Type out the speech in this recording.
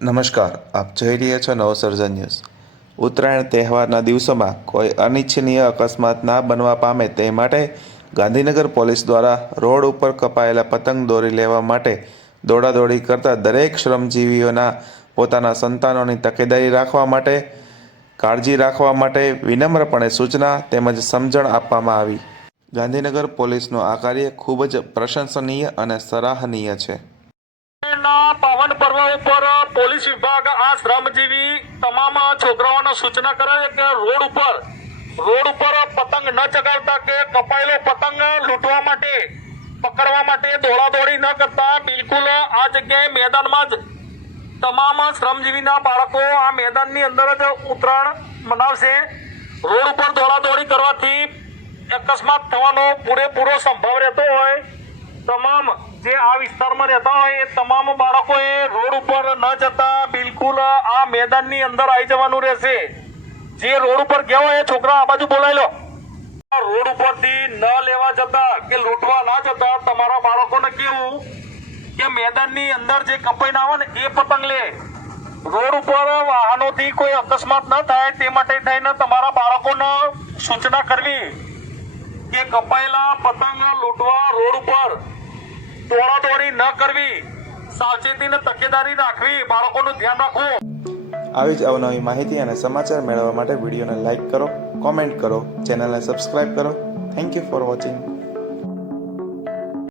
નમસ્કાર, આપ જોઈ રહ્યા છો નવસર્જન ન્યૂઝ. ઉત્તરાયણ તહેવારના દિવસોમાં કોઈ અનિચ્છનીય અકસ્માત ના બનવા પામે તે માટે ગાંધીનગર પોલીસ દ્વારા રોડ ઉપર કપાયેલા પતંગ દોરી લેવા માટે દોડાદોડી કરતા દરેક શ્રમજીવીઓના પોતાના સંતાનોની તકેદારી રાખવા માટે, કાળજી રાખવા માટે વિનમ્રપણે સૂચના તેમજ સમજણ આપવામાં આવી. ગાંધીનગર પોલીસનું આ કાર્ય ખૂબ જ પ્રશંસનીય અને સરાહનીય છે. ના પાવન પર્વ ઉપર પોલીસ વિભાગ આ શ્રમજીવી તમામ છોકરાઓને સૂચના કરે છે કે રોડ ઉપર રોડ ઉપર પતંગ ન ચગાવતા કે કપાયેલો પતંગ લૂંટવા માટે, પકડવા માટે દોડાદોડી ન કરતા બિલકુલ આ જગ્યાએ મેદાનમાં જ તમામ શ્રમજીવીના બાળકો આ મેદાનની અંદર જ ઉત્તરાયણ મનાવશે. રોડ ઉપર દોડાદોડી કરવાથી અકસ્માત થવાનો પૂરેપૂરો સંભવ રહેતો હોય. તમામ જે આ વિસ્તારમાં રહેતા હોય, એ તમામ બાળકોએ રોડ ઉપર ન જતા બિલકુલ આ મેદાનની અંદર આવી જવાનું રહેશે. જે રોડ ઉપર ગયા હોય, એ છોકરા આ બાજુ બોલાવી લો. રોડ ઉપરથી ન લેવા જતા કે લૂંટવા ના જતા, તમારા બાળકોને કેવું કે મેદાનની અંદર જે કપાઈને આવે ને, એ પતંગ લે. રોડ ઉપર વાહનોથી કોઈ અકસ્માત ન થાય, તે માટે થઈને તમારા બાળકોને સૂચના કરવી કે કપાયેલા પતંગ દોડાદોડી ન કરવી. સાવચેતી ને તકેદારી રાખવી. બાળકોનું ધ્યાન રાખવું. આવી જ અવનવી માહિતી અને સમાચાર મેળવવા માટે વિડીયોને લાઇક કરો, કોમેન્ટ કરો, ચેનલને સબસ્ક્રાઇબ કરો. Thank you for watching